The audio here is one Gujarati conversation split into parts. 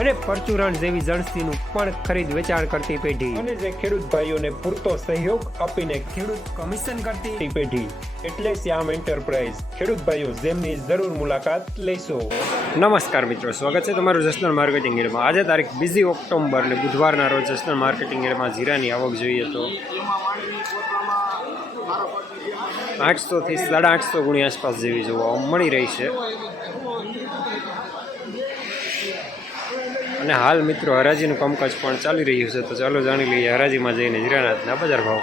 અને પરચુરણ જેવી જણસીનું પણ ખરીદ વેચાણ કરતી પેઢી. અને જે ખેડૂત ભાઈઓને પૂરતો સહયોગ આપીને ખેડૂત કમિશન કરતી પેઢી. એટલે શ્યામ એન્ટરપ્રાઇઝ. ખેડૂત ભાઈઓ જેમની જરૂર મુલાકાત લેશો. નમસ્કાર મિત્રો સ્વાગત છે તમારું જસનલ માર્કેટિંગ એડમાં. આજે તારીખ બીજી ઓક્ટોબર ને બુધવારના રોજ જસનલ માર્કેટિંગ એડમાં જીરાની આવક જોઈએ તો. આઠસોથી સાડા આઠસો ગુણી આસપાસ જેવી જોવા મળી રહી છે. અને હાલ મિત્રો હરાજીનું કામકાજ પણ ચાલી રહ્યું છે, તો ચાલો જાણી લઈએ હરાજીમાં જઈને જીરાનાથના બજાર ભાવ.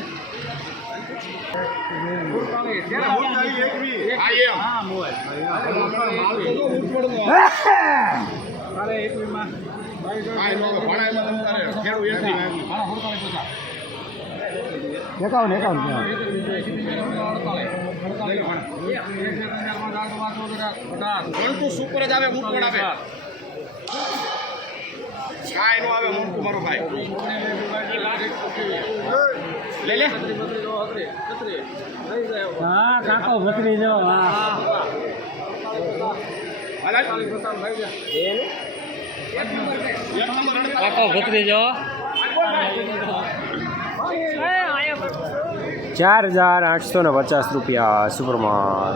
એકાવન એકાવન. સુપર જ આવે મૂકવડ આવે કાંઈ નો આવે મૂકવું મારો ભાઈ લે લે. હા કાકો ભત્રી જો હા. કાકો ભત્રી જો. ચાર હજાર આઠસો ને પચાસ રૂપિયા સુપરમાલ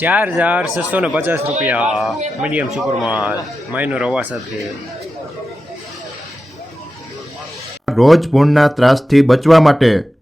ચાર હજાર છસો ને પચાસ રૂપિયા મીડિયમ સુપરમાં માયનો રવા સાથે. રોજ ભૂણના ત્રાસથી બચવા માટે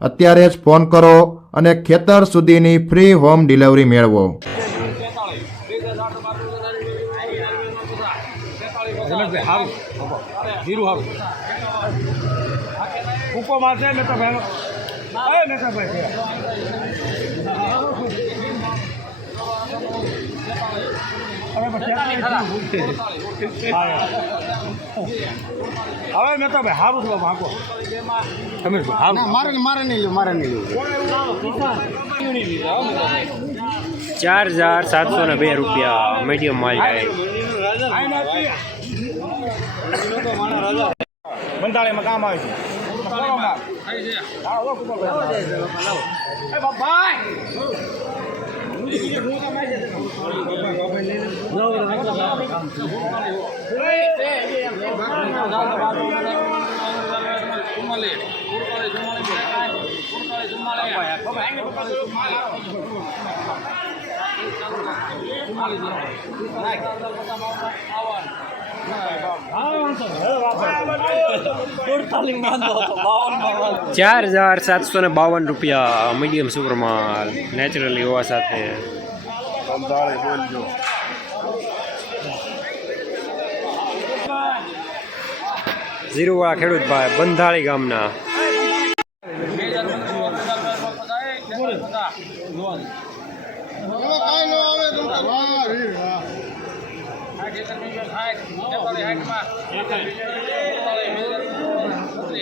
અત્યારે જ ફોન કરો અને ખેતર સુધીની ફ્રી હોમ ડિલિવરી મેળવો. જીરું હવે મેં તો ભાઈ સારું છે ભાગો તમે મારે મારે નહીં લ્યો મારે નહીં લ્યો ચાર હજાર સાતસો ને બે રૂપિયા મીડિયમ માલ જાય. બંધાળીમાં કામ આવે છે. આવવાનું ચાર હજાર સાતસો ને બાવન રૂપિયા મીડિયમ સુપરમાલ નેચરલી હોવા સાથે. ઝીરુવાળા ખેડૂતભાઈ બંધાળી ગામના. કાંઈ ન આવે તમ તો વાહ, રી, વાહ. હાલો, હાલો, હાલો.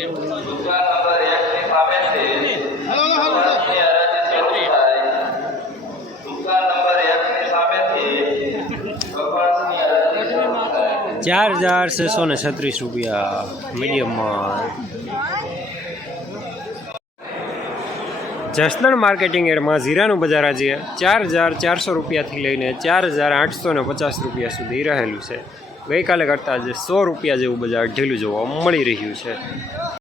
ચાર હજાર છસો ને છત્રીસ રૂપિયા મીડિયમમાં. જસદણ માર્કેટિંગ એડમાં જીરાનું બજાર આજે ચાર હજાર ચારસો રૂપિયાથી લઈને ચાર હજાર આઠસો ને પચાસ રૂપિયા સુધી રહેલું છે. ગઈકાલે કરતાં આજે સો રૂપિયા જેવું બજાર ઢીલું જોવા મળી રહ્યું છે.